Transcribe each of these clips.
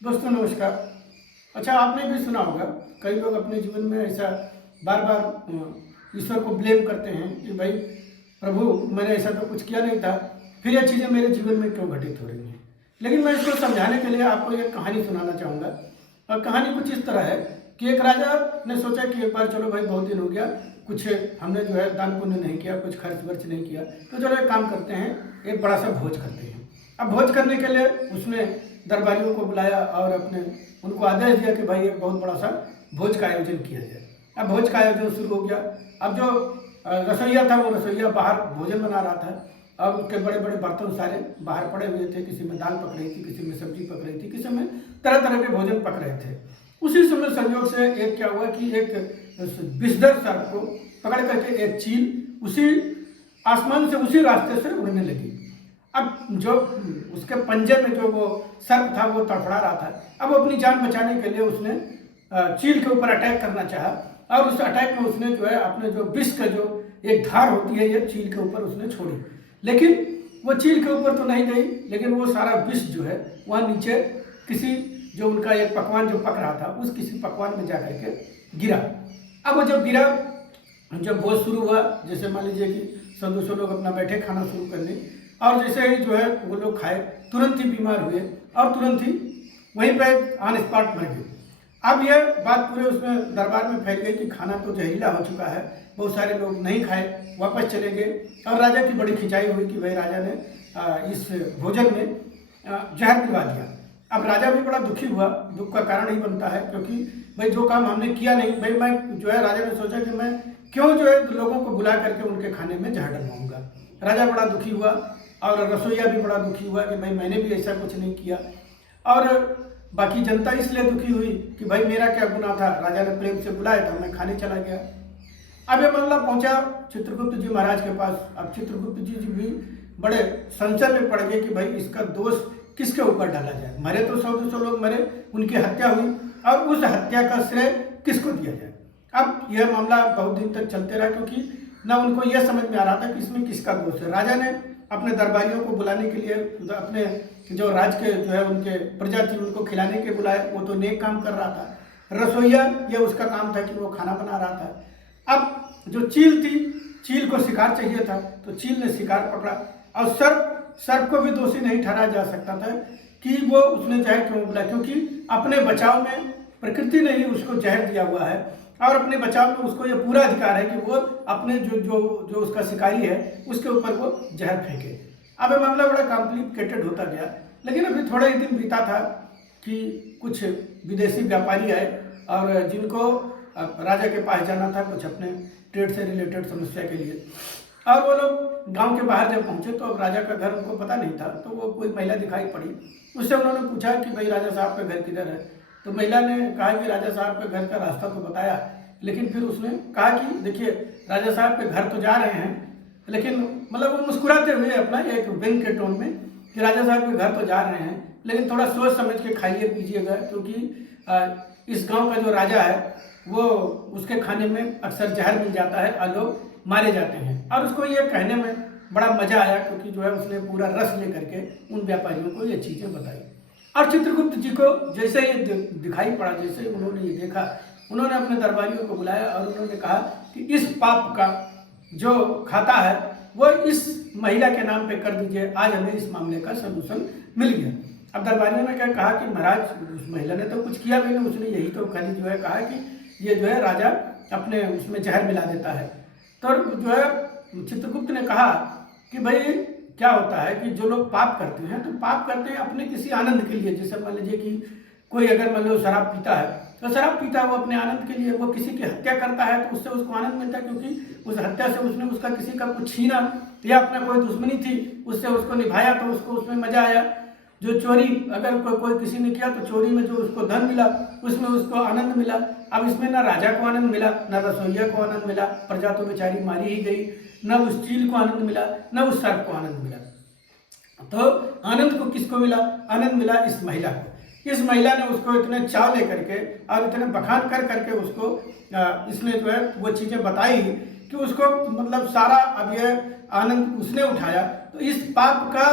दोस्तों नमस्कार। अच्छा, आपने भी सुना होगा, कई लोग अपने जीवन में ऐसा बार बार ईश्वर को ब्लेम करते हैं कि भाई प्रभु, मैंने ऐसा तो कुछ किया नहीं था, फिर ये चीज़ें मेरे जीवन में क्यों घटित हो रही हैं। लेकिन मैं इसको समझाने के लिए आपको एक कहानी सुनाना चाहूँगा। और कहानी कुछ इस तरह है कि एक राजा ने सोचा कि एक बार चलो भाई, बहुत दिन हो गया, कुछ हमने जो है दान पुण्य नहीं किया, कुछ खर्च वर्च नहीं किया, तो चलो एक काम करते हैं, एक बड़ा सा भोज करते हैं। अब भोज करने के लिए उसने दरबारियों को बुलाया और अपने उनको आदेश दिया कि भाई एक बहुत बड़ा सा भोज का आयोजन किया जाए। अब भोज का आयोजन शुरू हो गया। अब जो रसोइया था, वो रसोइया बाहर भोजन बना रहा था। अब उसके बड़े बड़े बर्तन सारे बाहर पड़े हुए थे, किसी में दाल पक रही थी, किसी में सब्जी पक रही थी, किसी में तरह तरह के भोजन पक रहे थे। उसी समय संयोग से एक क्या हुआ कि एक विषधर सर्प को पकड़ करके एक चील उसी आसमान से उसी रास्ते से उड़ने लगी। अब जो उसके पंजे में जो वो सर्प था वो तड़फड़ा रहा था। अब अपनी जान बचाने के लिए उसने चील के ऊपर अटैक करना चाहा और उस अटैक में उसने जो है अपने जो विष का जो एक धार होती है, ये चील के ऊपर उसने छोड़ी। लेकिन वो चील के ऊपर तो नहीं गई, लेकिन वो सारा विष जो है वहाँ नीचे किसी जो उनका एक पकवान जो पक रहा था उस किसी पकवान में जा करके गिरा। अब वो जब गिरा, जब भोज शुरू हुआ, जैसे मान लीजिए कि 100-200 लोग अपना बैठे खाना शुरू करने, और जैसे ही जो है वो लोग खाए, तुरंत ही बीमार हुए और तुरंत ही वहीं पे ऑन स्पॉट मर गए। अब यह बात पूरे उसमें दरबार में फैल गई कि खाना तो जहरीला हो चुका है। बहुत सारे लोग नहीं खाए, वापस चले गए और राजा की बड़ी खिंचाई हुई कि भाई राजा ने इस भोजन में जहर पिला दिया। अब राजा भी बड़ा दुखी हुआ। दुख का कारण ही बनता है, क्योंकि भाई जो काम हमने किया नहीं, भाई मैं जो है, राजा ने सोचा कि मैं क्यों जो है लोगों को बुला करके उनके खाने में जहर डलवाऊंगा। राजा बड़ा दुखी हुआ और रसोइया भी बड़ा दुखी हुआ कि भाई मैंने भी ऐसा कुछ नहीं किया। और बाकी जनता इसलिए दुखी हुई कि भाई मेरा क्या गुनाह था, राजा ने प्रेम से बुलाया था, मैं खाने चला गया। अब ये मामला पहुंचा चित्रगुप्त जी महाराज के पास। अब चित्रगुप्त जी भी बड़े संशय में पड़ गए कि भाई इसका दोष किसके ऊपर डाला जाए। मरे तो 100-200 लोग मरे, उनकी हत्या हुई और उस हत्या का श्रेय किसको दिया जाए। अब यह मामला बहुत दिन तक चलते रहा, क्योंकि ना उनको यह समझ में आ रहा था कि इसमें किसका दोष है। राजा ने अपने दरबारियों को बुलाने के लिए अपने जो राज के जो है उनके प्रजा थी उनको खिलाने के बुलाए, वो तो नेक काम कर रहा था। रसोइया ये उसका काम था कि वो खाना बना रहा था। अब जो चील थी, चील को शिकार चाहिए था, तो चील ने शिकार पकड़ा। और सर्प को भी दोषी नहीं ठहराया जा सकता था कि वो उसने जहर क्यों बुला, क्योंकि अपने बचाव में प्रकृति ने ही उसको जहर दिया हुआ है और अपने बचाव में उसको ये पूरा अधिकार है कि वो अपने जो उसका शिकारी है उसके ऊपर वो जहर फेंके। अब ये मामला बड़ा कॉम्प्लिकेटेड होता गया। लेकिन अभी थोड़ा ही दिन बीता था कि कुछ विदेशी व्यापारी आए और जिनको राजा के पास जाना था कुछ अपने ट्रेड से रिलेटेड समस्या के लिए। और वो लोग गांव के बाहर जब पहुंचे तो अब राजा का घर उनको पता नहीं था, तो वो कोई महिला दिखाई पड़ी। उससे उन्होंने पूछा कि भाई राजा साहब का घर किधर है। तो महिला ने कहा कि राजा साहब के घर का रास्ता तो बताया, लेकिन फिर उसने कहा कि देखिए राजा साहब के घर तो जा रहे हैं, लेकिन मतलब वो मुस्कुराते हुए अपना एक व्यंग के टोन में कि राजा साहब के घर तो जा रहे हैं, लेकिन थोड़ा सोच समझ के खाइए पीजिएगा, क्योंकि इस गांव का जो राजा है वो उसके खाने में अक्सर जहर मिल जाता है और लोग मारे जाते हैं। और उसको ये कहने में बड़ा मजा आया, क्योंकि जो है उसने पूरा रस लेकर के उन व्यापारियों को ये चीज़ें बताई। और चित्रगुप्त जी को जैसे ये दिखाई पड़ा, जैसे ही उन्होंने ये देखा, उन्होंने अपने दरबारियों को बुलाया और उन्होंने कहा कि इस पाप का जो खाता है वो इस महिला के नाम पे कर दीजिए, आज हमें इस मामले का सलूशन मिल गया। अब दरबारियों ने क्या कहा कि महाराज उस महिला ने तो कुछ किया भी नहीं, उसने यही तो खाली जो है कहा कि ये जो है राजा अपने उसमें जहर मिला देता है। तो जो है चित्रगुप्त ने कहा कि भाई क्या होता है कि जो लोग पाप करते हैं तो पाप करते हैं अपने किसी आनंद के लिए। जैसे मान लीजिए कि कोई अगर मान लो शराब पीता है, तो शराब पीता है वो अपने आनंद के लिए, वो किसी की हत्या करता है तो उससे उसको आनंद मिलता है, क्योंकि उस हत्या से उसने उसका किसी का कुछ छीना या अपना कोई दुश्मनी थी उससे उसको निभाया तो उसको उसमें मजा आया। जो चोरी अगर कोई किसी ने किया तो चोरी में जो उसको धन मिला उसमें उसको आनंद मिला। अब इसमें ना राजा को आनंद मिला, ना रसोइया को आनंद मिला, प्रजा तो बेचारी मारी ही गई, न उस चील को आनंद मिला, न उस सर्प को आनंद मिला। तो आनंद को किसको मिला? आनंद मिला इस महिला को। इस महिला ने उसको इतने चाव लेकर के और इतने बखान कर करके उसको इसने जो है वो चीज़ें बताई कि उसको मतलब सारा अब यह आनंद उसने उठाया। तो इस पाप का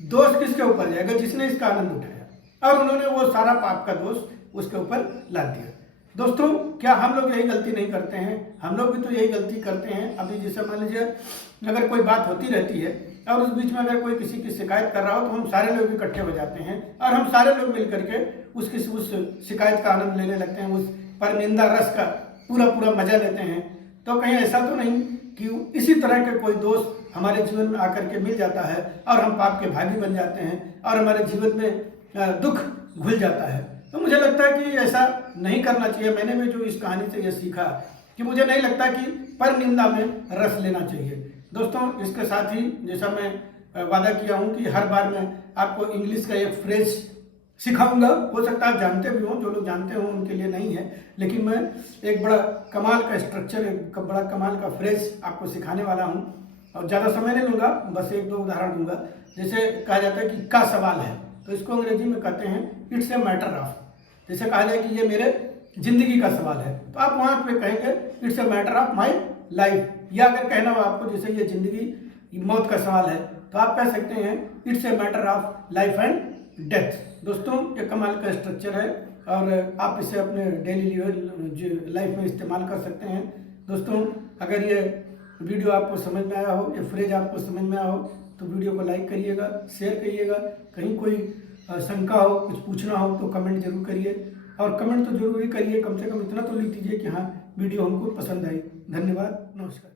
दोष किसके ऊपर जाएगा? जिसने इसका आनंद उठाया। और उन्होंने वो सारा पाप का दोष उसके ऊपर लाद दिया। दोस्तों, क्या हम लोग यही गलती नहीं करते हैं? हम लोग भी तो यही गलती करते हैं। अभी जैसे मान लीजिए अगर कोई बात होती रहती है और उस बीच में अगर कोई किसी की शिकायत कर रहा हो तो हम सारे लोग इकट्ठे हो जाते हैं और हम सारे लोग मिल करके उस शिकायत का आनंद लेने लगते हैं, उस परनिंदा रस का पूरा मजा लेते हैं। तो कहीं ऐसा तो नहीं कि इसी तरह के कोई दोस्त हमारे जीवन में आकर के मिल जाता है और हम पाप के भागी बन जाते हैं और हमारे जीवन में दुख घुल जाता है। तो मुझे लगता है कि ऐसा नहीं करना चाहिए। मैंने भी जो इस कहानी से ये सीखा कि मुझे नहीं लगता कि पर निंदा में रस लेना चाहिए। दोस्तों, इसके साथ ही जैसा मैं वादा किया हूँ कि हर बार मैं आपको इंग्लिश का एक फ्रेज सिखाऊंगा। हो सकता है आप जानते भी हों, जो लोग जानते हों उनके लिए नहीं है, लेकिन मैं एक बड़ा कमाल का स्ट्रक्चर, एक बड़ा कमाल का फ्रेज आपको सिखाने वाला हूँ और ज़्यादा समय नहीं लूँगा, बस एक दो उदाहरण दूंगा। जैसे कहा जाता है कि का सवाल है, तो इसको अंग्रेजी में कहते हैं इट्स ए मैटर ऑफ। जैसे कहा जाए कि ये मेरे जिंदगी का सवाल है, तो आप वहाँ पे कहेंगे it's a matter of my life. या अगर कहना हो आपको जैसे ये जिंदगी मौत का सवाल है, तो आप कह सकते हैं it's a matter of life and death. दोस्तों, ये कमाल का स्ट्रक्चर है और आप इसे अपने डेली लाइफ में इस्तेमाल कर सकते हैं। दोस्तों, अगर ये वीडियो आपको समझ में आया हो, ये फ्रेज आपको समझ में आया हो, तो वीडियो को लाइक करिएगा, शेयर करिएगा। कहीं कोई शंका हो, कुछ पूछना हो तो कमेंट जरूर करिए और कमेंट तो जरूर ही करिए, कम से कम इतना तो लिख दीजिए कि हाँ वीडियो हमको पसंद आई। धन्यवाद, नमस्कार।